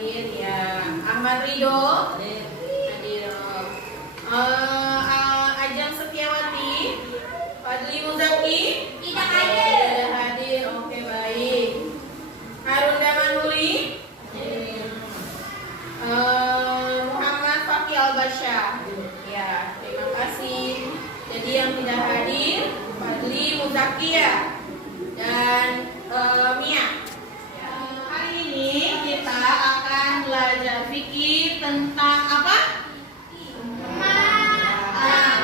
Hadir ya. Ahmad Ridho hadir. Ajeng Setiawati, Fadli Muzaki Tidak hadir. tidak hadir. Oke, baik. Harun Damanuli hadir. Muhammad Fakih Al-Basyah ya, terima kasih. Jadi yang tidak hadir Fadli Muzaki ya dan Mia. Hari ini kita akan belajar fikih tentang apa?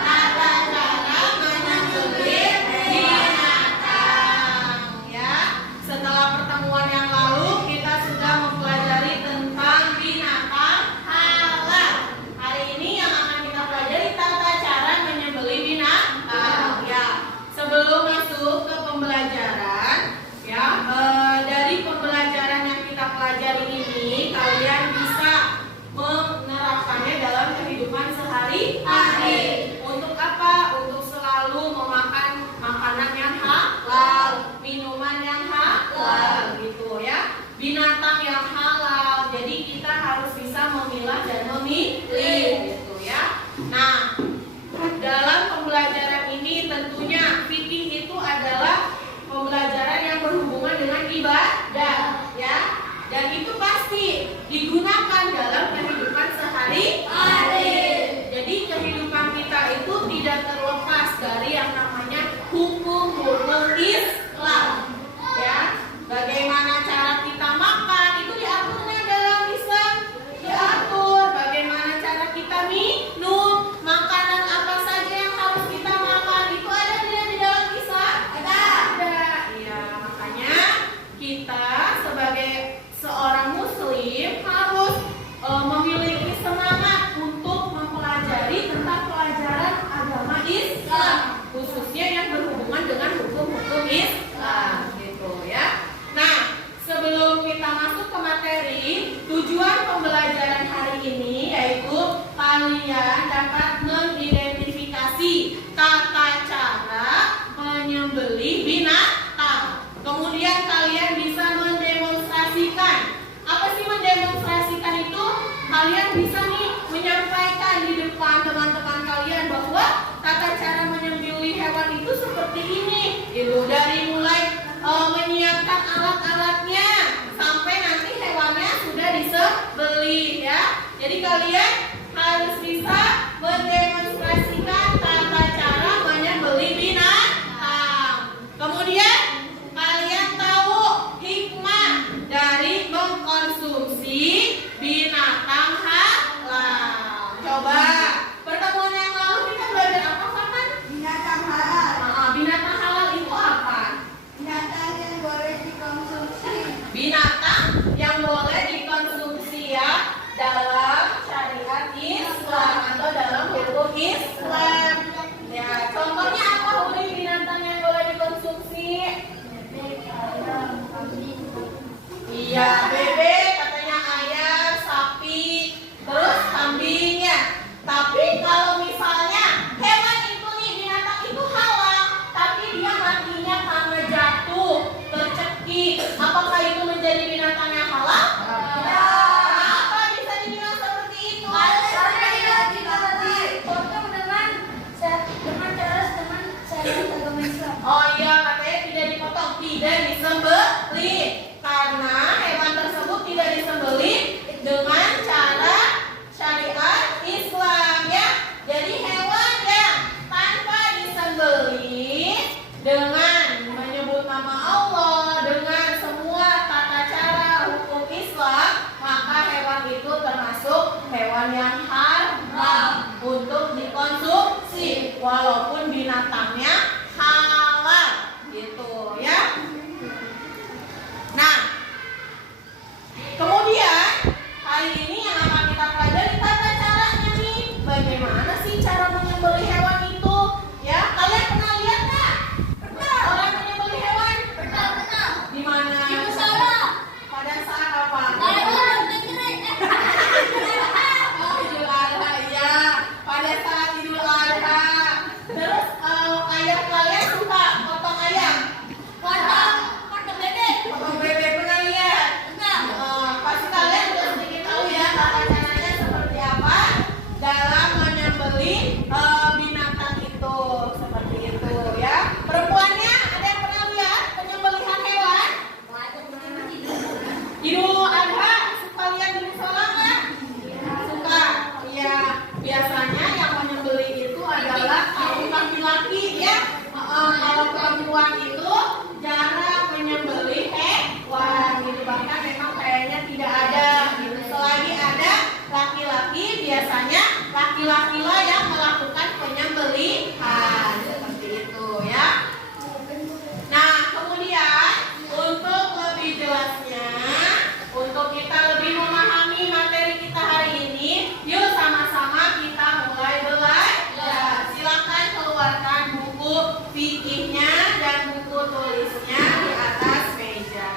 Tata cara menyembelih binatang ya. Setelah pertemuan yang lalu kita sudah mempelajari tentang binatang halal. Hari ini yang akan kita pelajari tata cara menyembelih binatang ya. Sebelum masuk ke pembelajaran ya, dari pembelajaran yang kita pelajari ini kalian bisa menerapkannya dalam kehidupan sehari-hari. Untuk apa? Untuk selalu memakan makanan yang halal, minuman yang halal gitu ya, binatang yang halal. Jadi kita harus bisa memilah dan memilih gitu ya. Nah, dalam pembelajaran ini tentunya fikih itu adalah pembelajaran yang berhubungan dengan ibadah ya, dan itu pasti digunakan dalam kehidupan sehari-hari. Jadi kehidupan kita itu tidak terlepas dari yang namanya hukum-hukum Islam ya. Bagaimana cara kita makan itu diaturnya dalam Islam, diatur. Bagaimana cara kita minum, makanan apa saja yang harus kita makan itu ada tidak di dalam Islam? Ada. Iya, makanya kita sebagai seorang muslim harus memiliki semangat untuk mempelajari tentang pelajaran agama Islam, khususnya yang berhubungan dengan hukum-hukum Islam gitu ya. Nah, sebelum kita masuk ke materi, tujuan pembelajaran hari ini yaitu kalian dapat mengidentifikasi tata cara menyembelih binatang. Kemudian kalian bisa mendemonstrasikan. Apa sih mendemonstrasikan itu? Kalian bisa nih menyampaikan di depan teman-teman kalian bahwa tata cara menyembelih hewan itu seperti ini. Itu dari mulai menyiapkan alat-alatnya sampai nanti hewannya sudah disembelih ya. Jadi kalian harus bisa mendemonstrasikan tata cara menyembelih binatang. Kemudian kalian tahu hikmah dari mengkonsumsi binatang halal. Coba pertemuan yang lalu kita belajar apa kan? Binatang halal. Binatang halal itu apa? Binatang yang boleh dikonsumsi. Binatang yang boleh dikonsumsi ya dalam syariat Islam atau dalam hukum Islam. Ya, contohnya apa Uli binatang yang boleh dikonsumsi? Bebek, ayam, kambing. Iya, bebek, katanya ayam, sapi, terus kambingnya. Tapi kalau misalnya hewan itu nih, binatang itu halal, tapi dia matinya karena jatuh, tercekik, apakah itu menjadi binatang yang halal? Ya. Apa bisa dibilang seperti itu? Karena dia dipotong dengan syariat agama Islam. Oh iya, katanya tidak dipotong, tidak disembelih. Karena hewan tersebut tidak disembelih dengan cara syariat Islam ya. Jadi hewan yang tanpa disembelih dengan menyebut nama Allah, dengan semua tata cara hukum Islam, maka hewan itu termasuk hewan yang haram untuk dikonsumsi walaupun binatangnya halal gitu ya. Nah, kemudian hari ini yang akan kita pelajari tata caranya nih. Bagaimana sih cara menyembelih hewan itu? Ya, kalian pernah lihat nggak? Pernah. Orang menyembelih hewan? Pernah. Di mana? Di musala. Pada saat apa? Kayak orang negeri. Oh, di biasanya yang menyembelih itu adalah kaum laki-laki ya. Kalau perempuan itu jarang menyembelih hewan gitu, bahkan memang kayaknya tidak ada gitu. Selagi ada laki-laki, biasanya laki-laki lah yang melakukan penyembelihan seperti itu ya. Nah, kemudian untuk lebih jelasnya, untuk kita lebih memahami materi kita hari ini, yuk sama-sama kita mulai belajar. Silakan keluarkan buku fikihnya dan buku tulisnya di atas meja.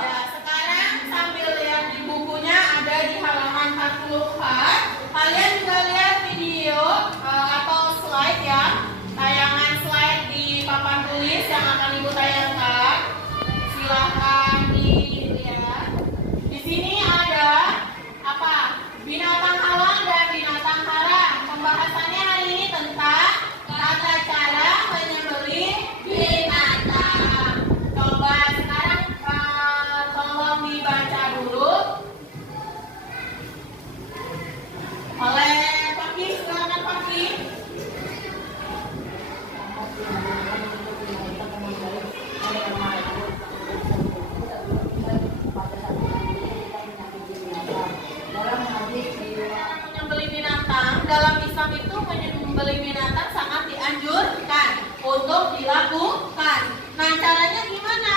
Ya, sekarang sambil lihat di bukunya ada di halaman 44. Kalian juga lihat video atau slide ya, tayangan slide di papan tulis yang akan Ibu tayangkan. Silahkan dilihat. Di sini ada apa? Binatang halal dan binatang haram. Pembahasannya hari ini tentang tata cara menyembelih binatang. Coba sekarang tolong dibaca dulu oleh Fakih. Silakan Fakih. Menyembelih binatang dalam Islam itu, menyembelih binatang sangat dianjurkan untuk dilakukan. Nah, caranya gimana?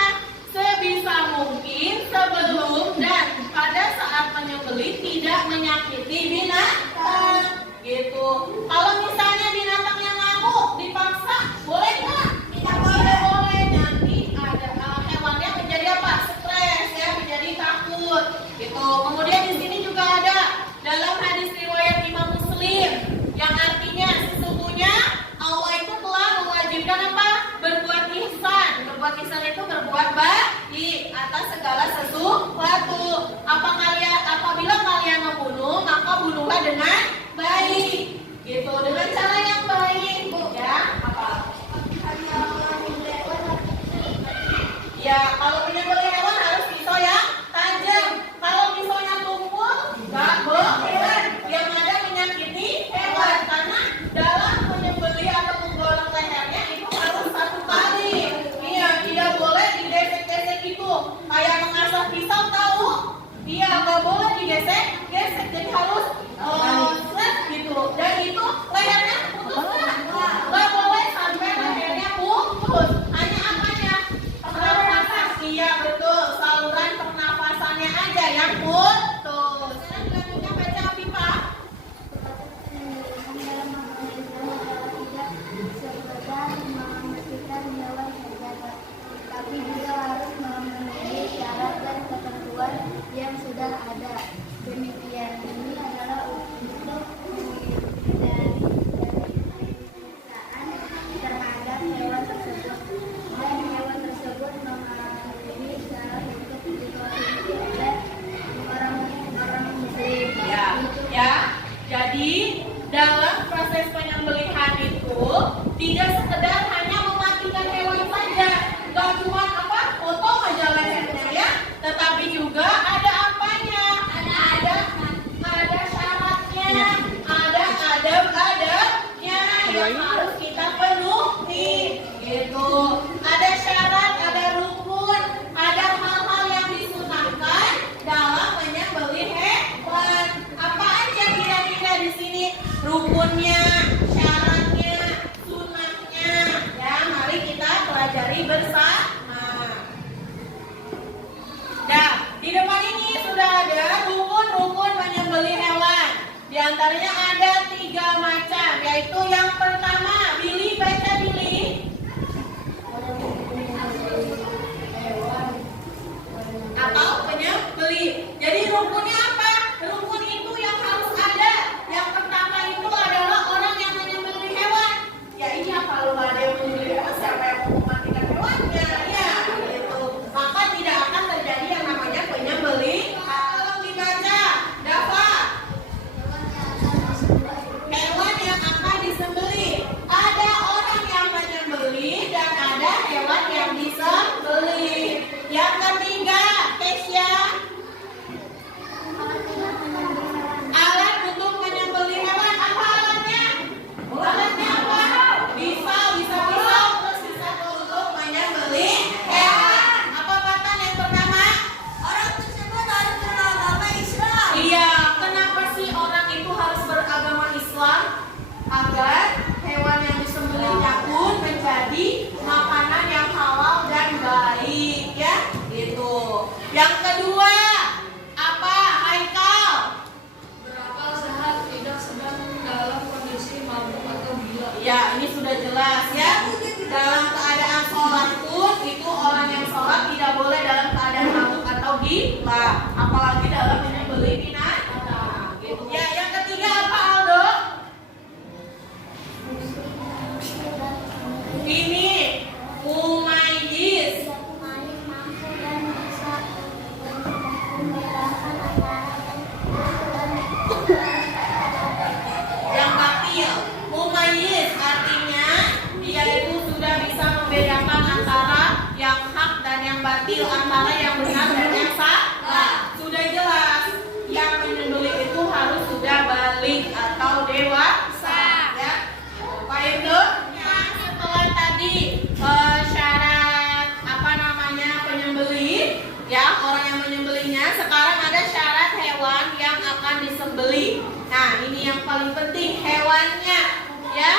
Sebisa mungkin sebelum dan pada saat menyembelih tidak menyakiti binatang gitu. Kalau misalnya binatangnya ngamuk dipaksa, boleh nggak? Tidak boleh. Nanti ada hewannya menjadi apa? Stres ya, menjadi takut gitu. Kemudian di sini juga ada dalam hadis riwayat Imam Muslim yang artinya sesungguhnya Allah itu telah mewajibkan apa? Berbuat ihsan. Berbuat ihsan itu berbuat baik atas segala sesuatu. Apabila kalian membunuh, maka bunuhlah dengan baik. Gitu, dengan cara yang baik. Ya, apa? Ya, kalau menyembelih hewan harus pisau yang tajam. Kalau pisaunya tumpul, nggak boleh. Yang ada menyakiti hewan. Karena dalam menyembelih atau menggoreng lehernya itu harus satu kali. Iya, tidak boleh digesek-gesek itu. Kayak mengasah pisau, tahu? Iya, nggak boleh digesek-gesek. Jadi harus set gitu. Dan itu lehernya putus nggak boleh sampai lehernya putus. Hanya apanya? Pernafasan. Iya betul, saluran pernafasannya aja yang putus. Selanjutnya baca Afifa. Tapi juga harus memenuhi syarat dan ketentuan yang sudah ada. Demikian ini adalah untuk menghindari penyiksaan terhadap hewan tersebut, dan hewan tersebut memenuhi syarat untuk dikonsumsi oleh orang muslim. Ya. Jadi dalam proses penyembelihan itu tidak sekedar hanya mematikan hewan saja, nggak cuma apa potong aja lehernya ya, tetapi juga ada apanya, ada syaratnya, ada adab-adabnya yang harus kita penuhi gitu. Ada syarat, ada rukun, ada hal-hal yang disunahkan dalam menyembelih hewan. Apa aja kira-kira di sini rukunnya, syaratnya, sunahnya? Ya, mari kita pelajari bersama. Nah, di depan ini sudah ada rukun-rukun menyembelih hewan. Di antaranya ada 3 macam, yaitu yang pertama, Billy, baca Billy. Atau penyembelih. Jadi rukunnya apa? Rukun itu yang harus ada. Yang pertama itu adalah orang yang menyembelih hewan. Ya iya, kalau ada yang menyembelih hewan, siapa yang mau mematikan hewannya? Ya, gitu. Maka tidak akan terjadi yang namanya penyembelih. Kalau dibaca, Dafa. Hewan yang akan disembelih. Ada orang yang menyembelih dan ada hewan yang disembelih. Yang ketiga, Kesya. apalagi dalam menyembelih binatang. Gitu. Ya, yang ketiga apa Aldo? Ini mumayyiz. mampu dan bisa membedakan antara Yang batil, mumayyiz artinya dia itu sudah bisa membedakan antara yang hak dan yang batil, antara yang benar dan yang salah. Sudah jelas, yang menyembelih itu harus sudah balik atau dewasa, ya. Baik tuh. Nah, setelah tadi syarat apa namanya penyembelih, ya orang yang menyembelihnya. Sekarang ada syarat hewan yang akan disembelih. Nah, ini yang paling penting hewannya, ya.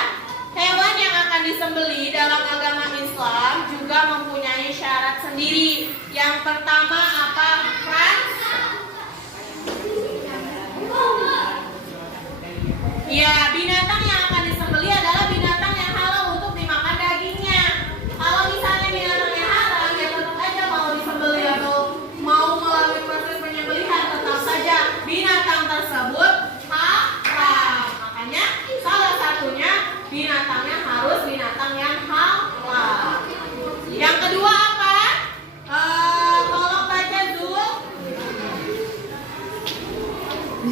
Hewan yang akan disembelih dalam agama Islam juga mempunyai syarat sendiri. Yang pertama apa, Frans? Ya, binatang yang akan disembelih adalah binatang yang halal untuk dimakan dagingnya. Kalau misalnya binatangnya haram, ya tetap aja mau disembelih atau mau melalui proses penyembelihan, tetap saja binatang tersebut haram. Makanya salah satunya binatangnya harus binatang yang halal. Yang kedua apa? Tolong baca Zul.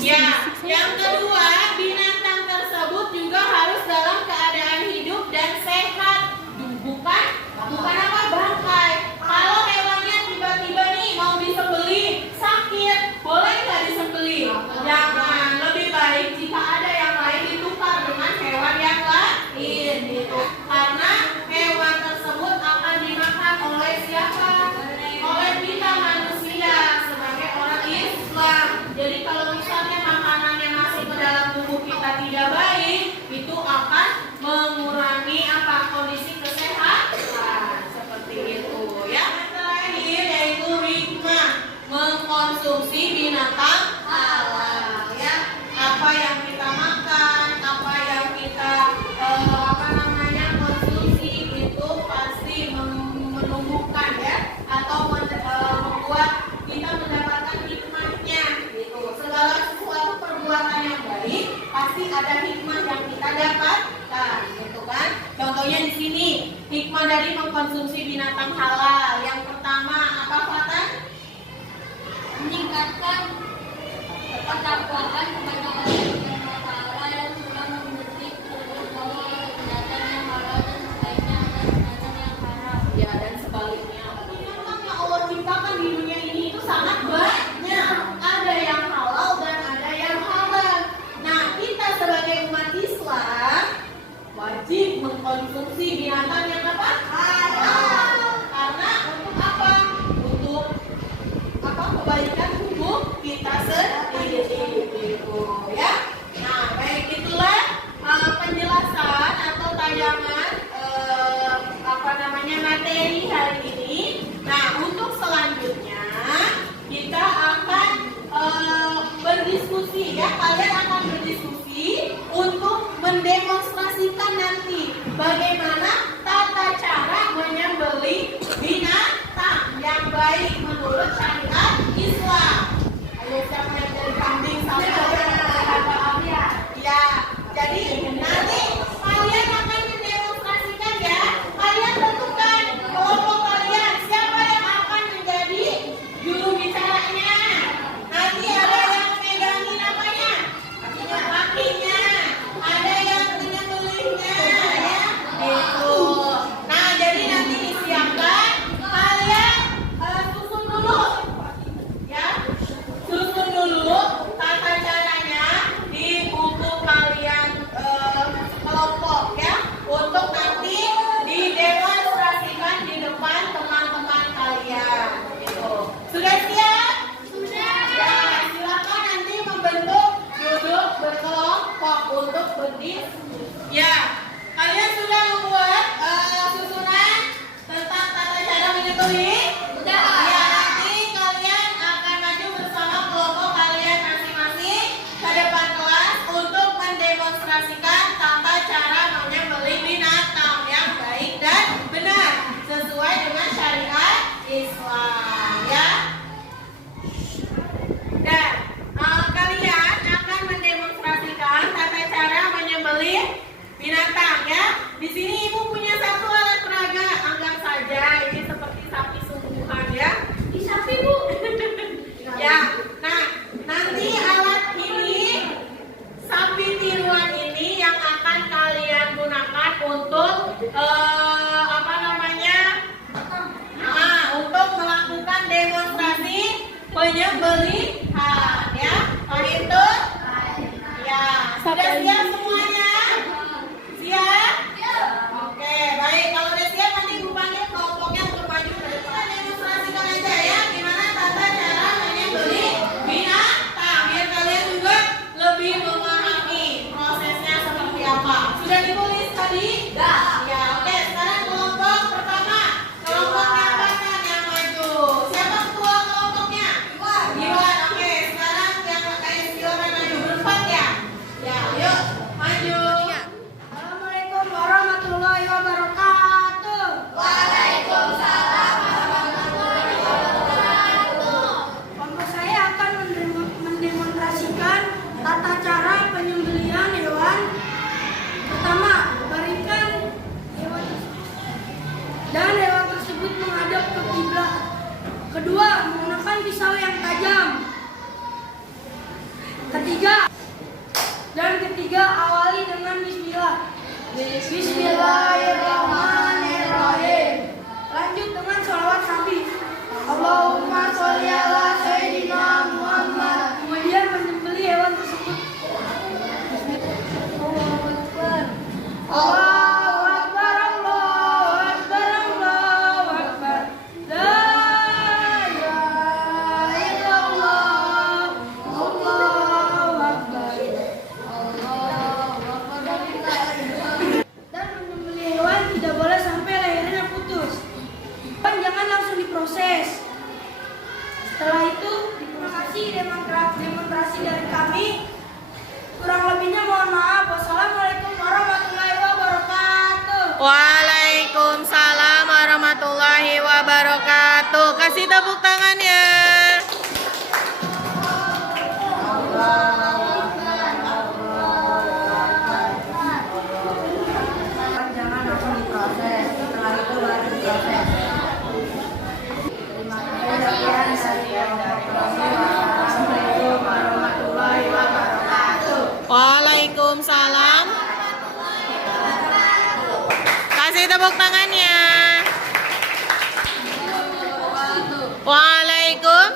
Ya, yang kedua binatang tersebut juga harus dalam keadaan hidup dan sehat. Bukan apa bangkai. Kalau hewannya tiba-tiba nih mau disembelih sakit, boleh nggak disembelih? Jangan. Lebih baik jika ada yang lain ditukar dengan hewan yang lain, gitu. Karena hewan tersebut akan dimakan oleh siapa? Oleh kita manusia sebagai orang Islam. Jadi kalau misalnya makanan yang masuk ke dalam tubuh kita tidak baik, itu akan mengurangi apa kondisi kesehatan seperti itu, ya. Yang terakhir yaitu hikmah mengkonsumsi binatang halal, ya. Apa yang kita makan, apa yang kita konsumsi itu pasti menumbuhkan, ya, atau membuat kita mendapatkan hikmahnya, gitu. Segala sesuatu perbuatan yang baik pasti ada hikmah yang kita dapatkan, gitu kan? Contohnya di sini hikmah dari mengkonsumsi binatang halal. Yang pertama apa, Fatan? meningkatkan ketakwaan kepada Allah Subhanahu wa Ta'ala yang sudah memberi petunjuk bahwa binatang yang halal dan sebaiknya adalah binatang yang haram. Ya, dan sebaliknya. Binatang yang Allah ciptakan di dunia ini itu sangat banyak. Ada yang halal dan ada yang haram. Nah, kita sebagai umat Islam wajib mengkonsumsi binatang yang apa? Halal. Karena untuk apa? Untuk apa? Kebaikan tubuh kita sendiri, gitu, ya. Nah, baik, itulah penjelasan atau tayangan materi hari ini. Nah, untuk selanjutnya kita akan berdiskusi, ya. Kalian akan berdiskusi untuk mendemonstrasikan nanti bagaimana tata cara menyembelih binatang yang baik menurut syariat Islam. Ayo, siapa yang jadi kambing sama ya? Ya, jadi nanti kalian akan mendemonstrasikan, ya. Kalian tentukan kelompok kalian siapa yang akan menjadi juru bicaranya. Nanti ada yang megangin apanya? Kakinya. Ada yang menyembelihnya, ya. Gitu. Nah, jadi nanti disiapkan kalian susun dulu Penyembelihan ya. Pahit tuh? Ya. Sudah siap semuanya? Siap? Oke, baik. Kalau udah siap nanti Bu panggil kelompoknya untuk maju ke depan. Demonstrasikan aja ya gimana tata cara menyembelih binatang biar kalian juga lebih memahami prosesnya seperti apa. Sudah ditulis tadi? Ya, oke. Sekarang kelompok pertama. Kelompok yang kanan yang maju. Siapa ketua kelompoknya? Iwan. Oke, sekarang yang silakan maju berempat ya. Ya, yuk maju. Assalamualaikum warahmatullahi wabarakatuh. Waalaikumsalam warahmatullahi wabarakatuh. Kelompok saya akan mendemonstrasikan tata cara penyembelihan hewan. Pertama, baringkan hewan dan hewan tersebut menghadap ke kiblat. Kedua, menggunakan pisau yang tajam. Ketiga, awali dengan bismillah. Bismillahirrahmanirrahim. Lanjut dengan sholawat Nabi. Allahumma sholli ala sayyidina Muhammad. Kemudian menyembelih hewan tersebut. Allahu Akbar, Allahu Akbar, Allahu Akbar. La ilaha illallah. Allahu Akbar. Dan menyembelih hewan tidak boleh sampai lehernya putus. Dan jangan langsung diproses. Setelah itu, terima kasih demonstrasi dari kami. Kurang lebihnya mohon maaf. Wassalamualaikum warahmatullahi wabarakatuh. Waalaikumsalam warahmatullahi wabarakatuh. Kasih tepuk tangannya. Jangan langsung diproses. Setelah itu baru diproses. Terima kasih Assalamualaikum warahmatullahi wabarakatuh. Waalaikumsalam. Kasih tepuk tangannya. Waalaikum.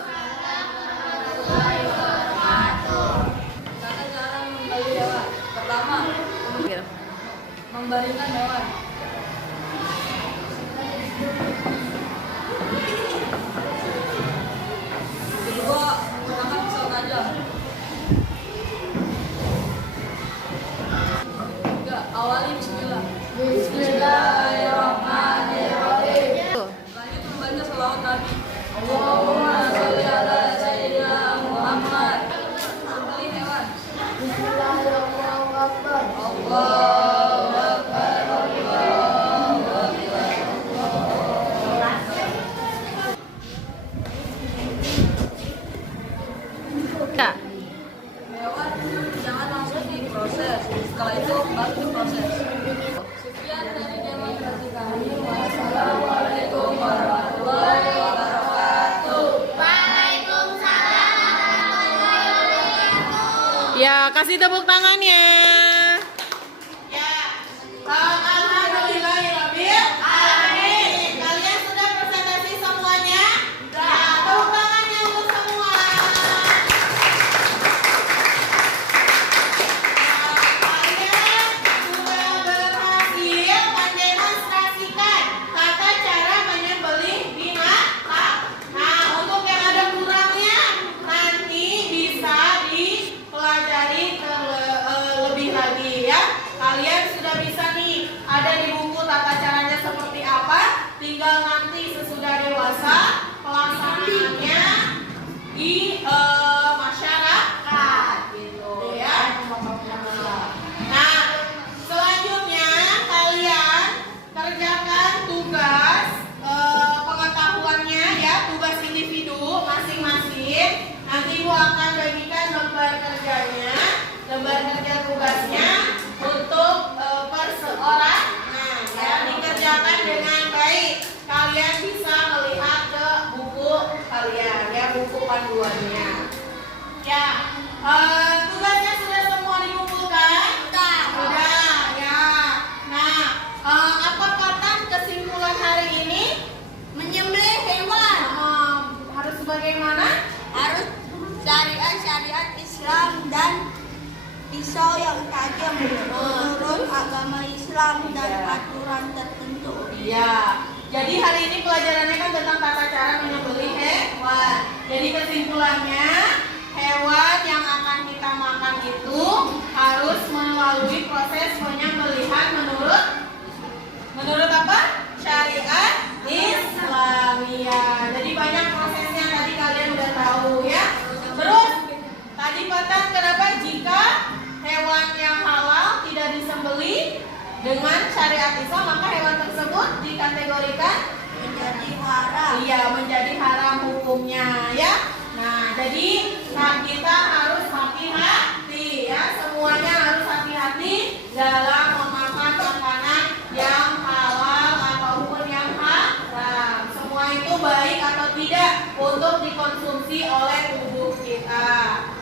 Tata cara membeli hewan. Pertama, membaringkan hewan. Kedua, menggunakan pisau tajam. Tiga, awali bismillah. Bismillahirrahmanirrahim. Lanjut membaca sholawat Nabi. Allahumma sholli ala sayyidina Muhammad. Membeli hewan. Allahu Akbar. Allahu Akbar. Ya. Hewan jangan langsung diproses. Setelah itu baru diproses. Sekian dari demonstrasi kami. Wassalamualaikum warahmatullahi wabarakatuh. Ya, kasih tepuk tangannya. Ya. Alhamdulillahirabbil alamin. Kalian sudah presentasi semuanya? Ya, tepuk tangannya untuk semua. Kalian sudah berhasil mendemonstrasikan tata cara menyembelih binatang. Nah, untuk yang ada kurangnya nanti bisa dipelajari lebih lagi ya. Kalian sudah bisa nih, ada di buku tata caranya seperti apa. Tinggal nanti sesudah dewasa pelaksanaannya di masyarakat gitu ya. Nah, selanjutnya kalian kerjakan tugas pengetahuannya ya, tugas individu masing-masing. Nanti Ibu akan bagikan lembar kerjanya, lembar kerja tugasnya untuk per seorang. Nah, ya dikerjakan dengan baik. Kalian bisa melihat ke buku kalian ya, buku panduannya. Ya, tugasnya sudah semua dikumpulkan? Sudah ya. Nah, apa kata kesimpulan hari ini? Menyembelih hewan Harus bagaimana? harus pisau yang tajam menurut agama Islam dan aturan tertentu. Iya. Jadi hari ini pelajarannya kan tentang tata cara menyembelih hewan. Jadi kesimpulannya, hewan yang akan kita makan itu harus melalui proses penyembelihan menurut apa? Syariat Islamiyah. Jadi banyak prosesnya, tadi kalian udah tahu ya. Terus tadi Patan, kenapa jika hewan yang halal tidak disembelih dengan syariat Islam, maka hewan tersebut dikategorikan Menjadi haram. iya, menjadi haram hukumnya ya. Nah, jadi kita harus hati-hati ya, semuanya harus hati-hati dalam memakan makanan yang halal ataupun yang haram. Semua itu baik atau tidak untuk dikonsumsi oleh tubuh kita,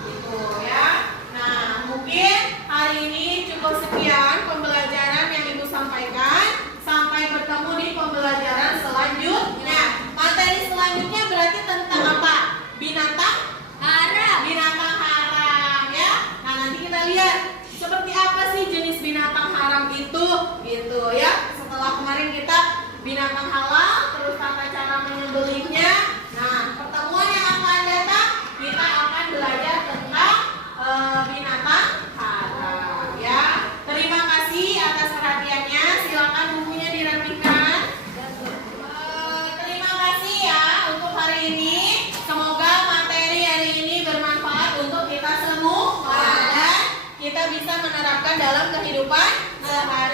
gitu ya. Nah, mungkin hari ini cukup sekian pembelajaran yang Ibu sampaikan. Sampai bertemu di pembelajaran selanjutnya. Materi selanjutnya berarti tentang apa? Binatang haram. Binatang haram ya. Nah, nanti kita lihat seperti apa sih jenis binatang haram itu, gitu ya. Setelah kemarin kita binatang halal, terus tata cara menyembelihnya. Nah, pertemuan yang akan datang kita akan belajar tentang binatang haram ya. Terima kasih atas perhatiannya. Silakan bukunya dirapikan. Terima kasih ya untuk hari ini. Semoga materi hari ini bermanfaat untuk kita semua dan kita bisa menerapkan dalam kehidupan sehari-hari.